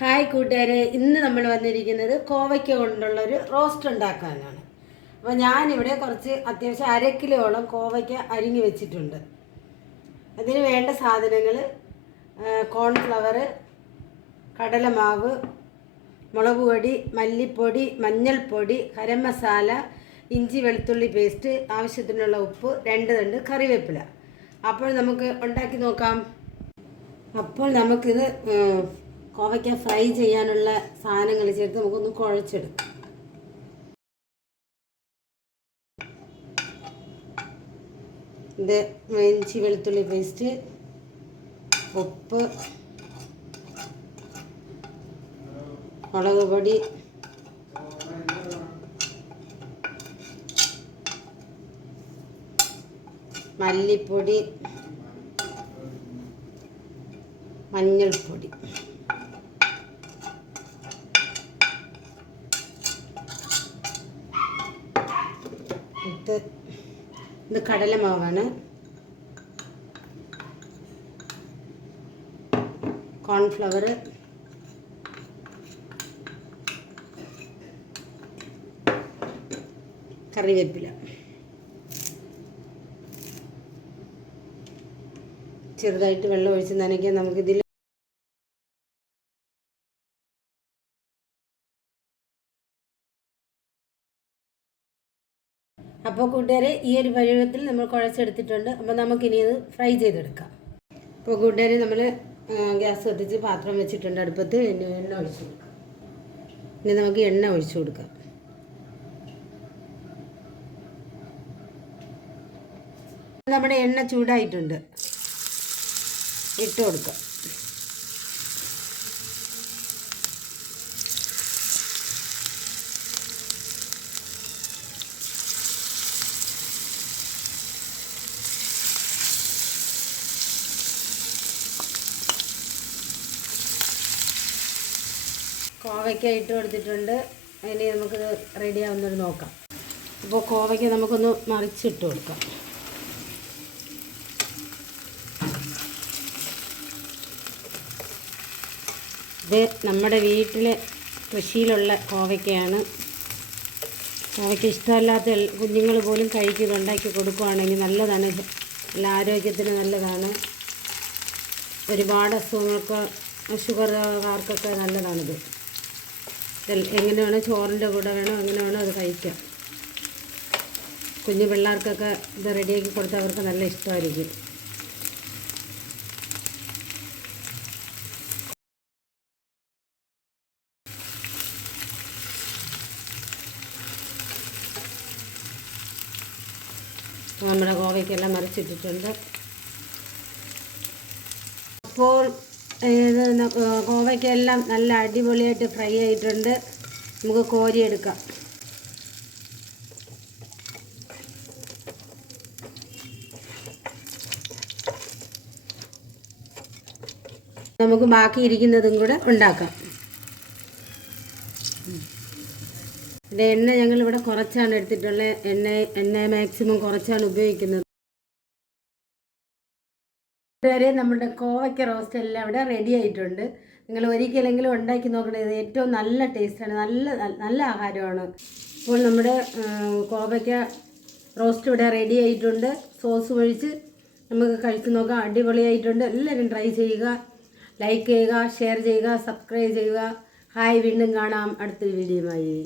Hi കൂട്ടുകാരെ, ഇന്ന് നമ്മൾ വന്നിരിക്കുന്നത് കോവയ്ക്ക കൊണ്ടുള്ളൊരു റോസ്റ്റ് ഉണ്ടാക്കാനാണ്. അപ്പോൾ ഞാനിവിടെ കുറച്ച് അത്യാവശ്യം 1/2 കിലോളം കോവയ്ക്ക അരിഞ്ഞു വെച്ചിട്ടുണ്ട്. അതിന് വേണ്ട സാധനങ്ങൾ കോൺഫ്ലവർ, കടലമാവ്, മുളക് പൊടി, മല്ലിപ്പൊടി, മഞ്ഞൾപ്പൊടി, ഗരം മസാല, ഇഞ്ചി വെളുത്തുള്ളി പേസ്റ്റ്, ആവശ്യത്തിനുള്ള ഉപ്പ്, 2 തണ്ട് കറിവേപ്പില. അപ്പോൾ നമുക്ക് ഉണ്ടാക്കി നോക്കാം. അപ്പോൾ നമുക്കിത് കോവയ്ക്ക ഫ്രൈ ചെയ്യാനുള്ള സാധനങ്ങൾ ചേർത്ത് നമുക്കൊന്ന് കുഴച്ചെടുക്കാം. ഇത് ഇഞ്ചി വെളുത്തുള്ളി പേസ്റ്റ്, ഉപ്പ്, മുളക് പൊടി, മല്ലിപ്പൊടി, മഞ്ഞൾപ്പൊടി, ഇത് കടലമാവാണ്, കോൺഫ്ലവർ, കറിവേപ്പില. ചെറുതായിട്ട് വെള്ളം ഒഴിച്ച് നനയ്ക്കാൻ നമുക്കിതിൽ അപ്പോൾ കൂട്ടുകാരെ, ഈ ഒരു പരുവത്തിൽ നമ്മൾ കുഴച്ചെടുത്തിട്ടുണ്ട്. അപ്പോൾ നമുക്കിനി അത് ഫ്രൈ ചെയ്തെടുക്കാം. അപ്പോൾ കൂട്ടുകാരെ, നമ്മൾ ഗ്യാസ് കത്തിച്ച് പാത്രം വെച്ചിട്ടുണ്ട് അടുപ്പത്ത്. എണ്ണ ഒഴിച്ചു കൊടുക്കാം. ഇനി നമുക്ക് എണ്ണ ഒഴിച്ചു കൊടുക്കാം. നമ്മുടെ എണ്ണ ചൂടായിട്ടുണ്ട്, ഇട്ട് കൊടുക്കാം. കോവയ്ക്ക ഇട്ട് കൊടുത്തിട്ടുണ്ട്. ഇനി നമുക്കിത് റെഡി ആവുന്നത് നോക്കാം. അപ്പോൾ കോവയ്ക്ക നമുക്കൊന്ന് മറിച്ചിട്ട് കൊടുക്കാം. ഇത് നമ്മുടെ വീട്ടിലെ കൃഷിയിലുള്ള കോവയ്ക്കയാണ്. കോവയ്ക്ക ഇഷ്ടമല്ലാത്ത കുഞ്ഞുങ്ങൾ പോലും കഴിക്കുക, ഉണ്ടാക്കി കൊടുക്കുകയാണെങ്കിൽ നല്ലതാണ്. നല്ല ആരോഗ്യത്തിന് നല്ലതാണ്. ഒരുപാട് അസുഖങ്ങൾക്ക്, ഷുഗറുകാർക്കൊക്കെ നല്ലതാണിത്. എങ്ങനെ വേണം, ചോറിൻ്റെ കൂടെ വേണം, എങ്ങനെ വേണം അത് കഴിക്കാം. കുഞ്ഞു പിള്ളേർക്കൊക്കെ ഇത് റെഡിയാക്കി കൊടുത്താൽ അവർക്ക് നല്ല ഇഷ്ടമായിരിക്കും. നമ്മുടെ കോവയ്ക്കെല്ലാം മറിച്ചിട്ടിട്ടുണ്ട്. അപ്പോൾ കോവയ്ക്കെല്ലാം നല്ല അടിപൊളിയായിട്ട് ഫ്രൈ ആയിട്ടുണ്ട്. നമുക്ക് കോരിയെടുക്കാം. നമുക്ക് ബാക്കി ഇരിക്കുന്നതും കൂടെ ഉണ്ടാക്കാം. ഇതിൻ്റെ എണ്ണ ഞങ്ങളിവിടെ കുറച്ചാണ് എടുത്തിട്ടുള്ളത്. എണ്ണ മാക്സിമം കുറച്ചാണ് ഉപയോഗിക്കുന്നത്. വരെ നമ്മുടെ കോവയ്ക്ക റോസ്റ്റ് എല്ലാം ഇവിടെ റെഡി ആയിട്ടുണ്ട്. നിങ്ങൾ ഒരിക്കലെങ്കിലും ഉണ്ടാക്കി നോക്കണേ. ഇത് ഏറ്റവും നല്ല ടേസ്റ്റാണ്, നല്ല ആഹാരമാണ്. ഇപ്പോൾ നമ്മുടെ കോവയ്ക്ക റോസ്റ്റ് ഇവിടെ റെഡി ആയിട്ടുണ്ട്. സോസ് ഒഴിച്ച് നമുക്ക് കഴിച്ച് നോക്കാം. അടിപൊളിയായിട്ടുണ്ട്. എല്ലാവരും ട്രൈ ചെയ്യുക, ലൈക്ക് ചെയ്യുക, ഷെയർ ചെയ്യുക, സബ്സ്ക്രൈബ് ചെയ്യുക. ഹായ്, വീണ്ടും കാണാം അടുത്തൊരു വീഡിയോയുമായി.